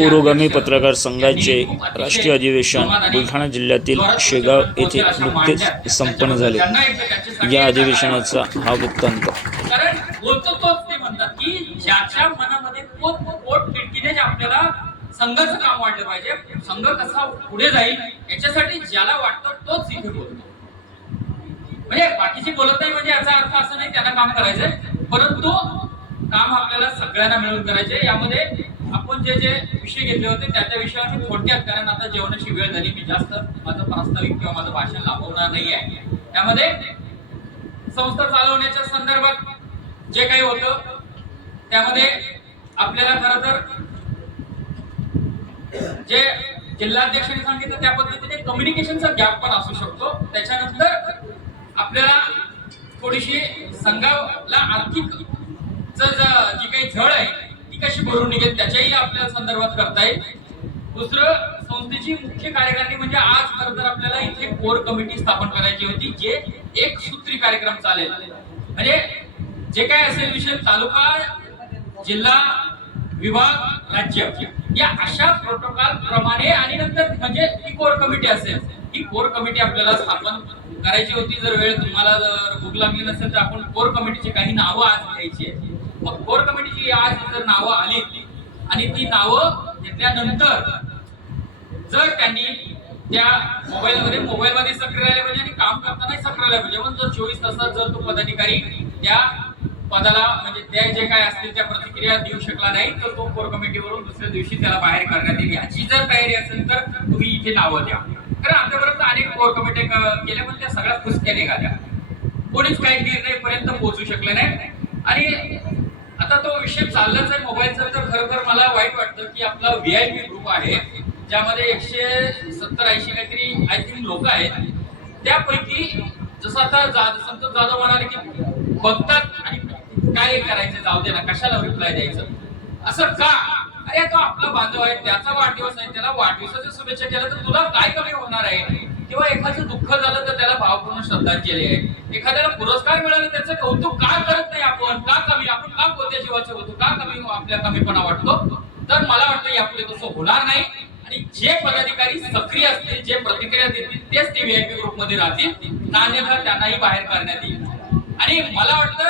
पुरोगामी पत्रकार संघाचे राष्ट्रीय अधिवेशन बुलढाणा जिल्ह्यातील शेगाव येथे नुकतेच संपन्न झाले. या अधिवेशनाचा हा वृत्तांत. मनामध्ये संघाचं काम वाढलं पाहिजे संघ कसा पुढे जाईल याच्यासाठी ज्याला वाटतं तोच इथे बोलतो. म्हणजे बाकीची बोलत नाही म्हणजे याचा अर्थ असं नाही त्यांना काम करायचंय परंतु काम आपल्याला सगळ्यांना मिळून करायचे यामध्ये आपण जे जे विषय घेतले होते त्या त्या विषयावर मी थोडक्यात कारण आता जेवणाची वेळ झाली मी जास्त माझं प्रास्ताविक किंवा माझं भाषण लाभवणार नाही आहे त्यामध्ये संस्था चालवण्याच्या संदर्भात जे काही होतं त्यामध्ये आपल्याला खरं तर जे जिल्हाध्यक्षांनी सांगितलं त्या पद्धतीने कम्युनिकेशनचा गॅप पण असू शकतो. त्याच्यानंतर आपल्याला थोडीशी संघाला आर्थिक जी काही झळ आहे कशी भरून निघेल त्याच्याही आपल्या संदर्भात करता येईल. दुसरं संस्थेची मुख्य कार्यकारिणी म्हणजे आज खर तर आपल्याला इथे कोर कमिटी स्थापन करायची होती जे एक सूत्री कार्यक्रम चालेल. म्हणजे जे काय असेल विषय तालुका जिल्हा विभाग राज्य या अशा प्रोटोकॉल प्रमाणे आणि नंतर म्हणजे ही कोर कमिटी असेल ही कोर कमिटी आपल्याला स्थापन करायची होती. जर वेळ तुम्हाला जर भूक लागली नसेल तर आपण कोर कमिटीची काही नावं आज घ्यायची मग कोर कमिटीची आज जर नावं आली आणि ती नावं घेतल्यानंतर जर त्यांनी त्या मोबाईल मध्ये मोबाईल मध्ये सक्रिय राहिले पाहिजे आणि काम करताना सक्रिय राहिले पाहिजे. पण जर चोवीस तासात जर तो पदाधिकारी त्या पदाला म्हणजे त्या जे काय असतील त्या प्रतिक्रिया देऊ शकला नाही तर तो कोर कमिटीवरून दुसऱ्या दिवशी त्याला बाहेर करण्यात येईल. याची जर तयारी असेल तर तुम्ही इथे नावं द्या. कारण आतापर्यंत अनेक कोर कमिटी केल्या पण त्या सगळ्या फुसक्या निघाल्या. कोणीच काही निर्णयपर्यंत पोहोचू शकले नाही. आणि आता तो विषय चाललाच आहे मोबाईलचा. तर खरं तर मला वाईट वाटतं की आपला व्ही आय पी ग्रुप आहे ज्यामध्ये एकशे सत्तर ऐंशी काहीतरी आय थिंक लोक आहेत. त्यापैकी जसं आता जा- संत जाधव म्हणाले की बघतात आणि काय करायचं जाऊ दे ना कशाला रिप्लाय द्यायचं? असं का? अरे तो आपला बांधव आहे त्याचा वाढदिवस आहे त्याला वाढदिवसाच्या शुभेच्छा केल्या तर तुला काय कमी होणार आहे? किंवा एखादं दुःख झालं तर त्याला भावपूर्ण श्रद्धांजली आहे. एखाद्याला पुरस्कार मिळाला त्याचं कौतुक का करत नाही आपण? का कमी? आपण का कोणत्या जीवाचे होतो? का कमी आपल्या कमीपणा वाटतो? तर मला वाटतं यापुढे तसं होणार नाही. आणि जे पदाधिकारी सक्रिय असतील जे प्रतिक्रिया देतील तेच ते व्हीआयपी ग्रुपमध्ये राहतील. नान्यथा त्यांनाही बाहेर करण्यात येईल. आणि मला वाटतं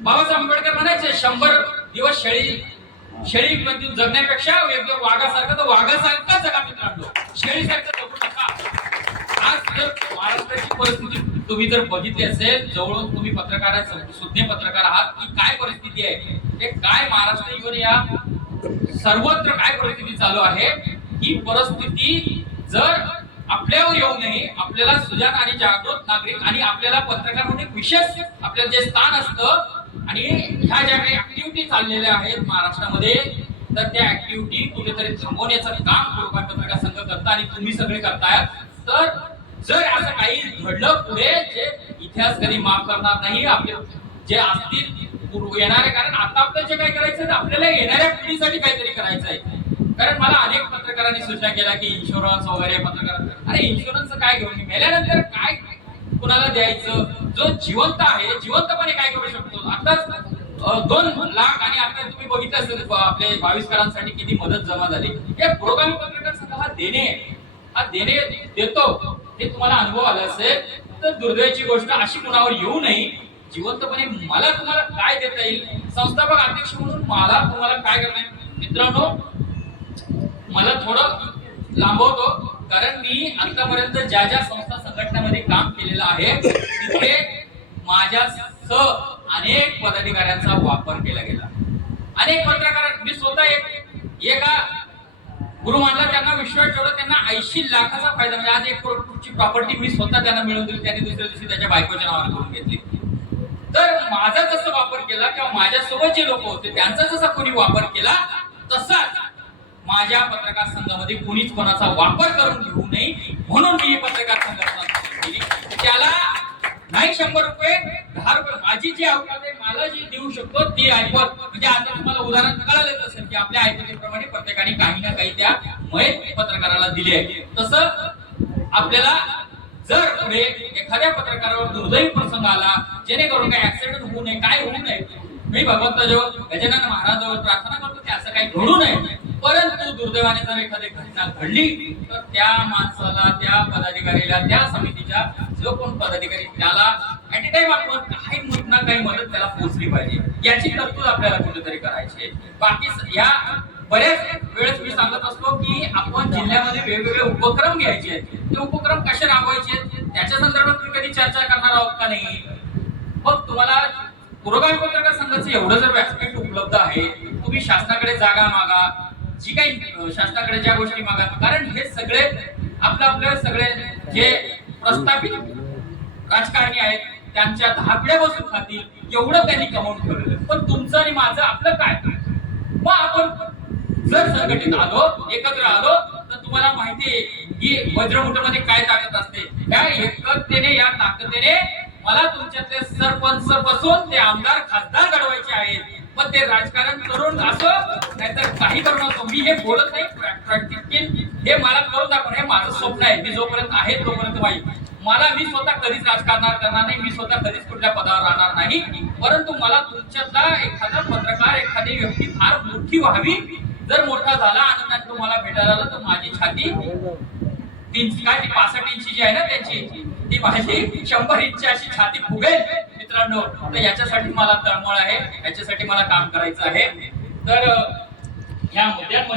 बाबासाहेब आंबेडकर म्हणायचे शंभर दिवस शेळी शेळी मध्ये जगण्यापेक्षा एकदम वाघासारखं तर वाघासारखा जगा मित्रांनो. शेळीसारखं जगू नका. आज जर महाराष्ट्राची परिस्थिती तुम्ही जर बघितली असेल जवळून तुम्ही पत्रकार सुज्ञ पत्रकार आहात की काय परिस्थिती आहे? हे काय महाराष्ट्र येऊन या सर्वत्र काय परिस्थिती चालू आहे? ही परिस्थिती जर आपल्यावर येऊ नये आपल्याला सुजान आणि जागृत नागरिक आणि आपल्याला पत्रकार म्हणून विशेष आपल्याला जे स्थान असतं आणि ह्या ज्या काही ऍक्टिव्हिटी चाललेल्या आहेत महाराष्ट्रामध्ये तर त्या ऍक्टिव्हिटी कुठेतरी थांबवण्याचं काम पूर्वपार पत्रकार संघ करता आणि तुम्ही सगळे करताय तर जर असं काही घडलं पुढे जे इतिहास कधी माफ करणार नाही आपले जे असतील येणारे कारण आता आपल्याला जे काय करायचं आपल्याला येणाऱ्या पिढीसाठी काहीतरी करायचं आहे. कारण मला अनेक पत्रकारांनी सूचना केला की इन्शुरन्स वगैरे पत्रकार अरे इन्शुरन्स काय घेऊन मेल्यानंतर काय कुणाला द्यायचं? जो जिवंत आहे जिवंतपणे काय करू शकतो? आताच दोन लाख आणि आता तुम्ही बघितलं असेल आपले बावीसकरांसाठी किती मदत जमा झाली. हे पुरोगामी पत्रकार संघ हा देणे हा देणे देतो. हे तुम्हाला अनुभव आला असेल. तर दुर्दैवाची गोष्ट अशी कुणावर येऊ नये. जिवंतपणे मला तुम्हाला काय देता येईल? संस्थापक अध्यक्ष म्हणून मला तुम्हाला काय करणार मित्रांनो मला थोडं लांबवतो कारण मी आतापर्यंत ज्या ज्या संस्था संघटनेमध्ये काम केलेलं आहे तिथे माझ्या स अनेक पदाधिकाऱ्यांचा वापर केला गेला. अनेक पत्रकार मी स्वतः एक एका गुरु मानला त्यांना विश्वास ठेवला त्यांना ऐंशी लाखाचा फायदा म्हणजे आज एक करोडची प्रॉपर्टी मी स्वतः त्यांना मिळवून दिली त्यांनी दुसऱ्या दिवशी त्याच्या बायकोच्या नावावर करून घेतली. तर माझा जसा वापर केला किंवा माझ्यासोबत जे लोक होते त्यांचा जसा कोणी वापर केला तसाच माझ्या पत्रकार संघामध्ये कुणीच कोणाचा वापर करून घेऊ नये म्हणून मी पत्रकार संघ त्याला नाही शंभर रुपये माझी जी अवकात आहे मला जी देऊ शकतो ती ऐपत म्हणजे आता तुम्हाला उदाहरण कळालंच असेल की आपल्या ऐपतीप्रमाणे प्रत्येकाने काही ना काही त्या मय पत्रकाराला दिले आहे. तसं आपल्याला जर पुढे एखाद्या पत्रकारावर दुर्दैवी प्रसंग आला जेणेकरून काही ऍक्सिडेंट होऊ नये काय होऊ नये मी भगवंताजवळ गजानन महाराजावर प्रार्थना करतो की असं काही घडू नये. परंतु दुर्दैवाने जर एखादी घटना घडली तर त्या माणसाला त्या पदाधिकारीला त्या समितीच्या जो कोण पदाधिकारी त्याला ऍट टाइम आपण काही ना काही मदत त्याला पोहोचली पाहिजे. याची तरतूद आपल्याला कुठेतरी करायची बाकी या बऱ्याच वेळेस मी सांगत असतो की आपण जिल्ह्यामध्ये वेगवेगळे उपक्रम घ्यायचे आहेत. ते उपक्रम कसे राबवायचे त्याच्या संदर्भात तुम्ही कधी चर्चा करणार आहोत का नाही? मग तुम्हाला पुरोगामी पत्रकार संघाचं एवढं जर व्यासपीठ उपलब्ध आहे तुम्ही शासनाकडे जागा मागा जी काही शासनाकडे ज्या गोष्टी मागा कारण हे सगळे आपलं आपले सगळे जे प्रस्थापित राजकारणी आहेत त्यांच्या दहा पिढ्या बसून खातील एवढं त्यांनी कमावून ठेवलेलं पण तुमचं आणि माझं आपलं काय? मग आपण जर संघटित आलो एकत्र आलो तर तुम्हाला माहिती आहे की वज्रमुठामध्ये काय ताकद असते? या एकतेने या ताकदीने मला तुमच्यातले सरपंच बसून ते आमदार खासदार घडवायचे आहेत. मग ते राजकारण करून असं नाहीतर काही करू असो मी हे बोलत नाही प्रॅक्टिकल हे मला करून दाखवणं हे माझं स्वप्न आहे. मी जोपर्यंत आहे तोपर्यंत माहीत मला मी स्वतः कधीच राजकारणार करणार नाही. मी स्वतः कधीच कुठल्या पदावर राहणार नाही. परंतु मला तुमच्यातला एखादा पत्रकार एखादी व्यक्ती फार मोठी व्हावी. जर मोठा झाला आनंदाने तुम्हाला भेटायला आला तर माझी छाती तीन काय ती पासष्ट इंची जी आहे ना त्याची? ती माझी शंभर इंची अशी छाती फुगेल. मित्रांनो तर याच्यासाठी मला तळमळ आहे याच्यासाठी मला काम करायचं आहे. तर ह्या मुद्द्यांमध्ये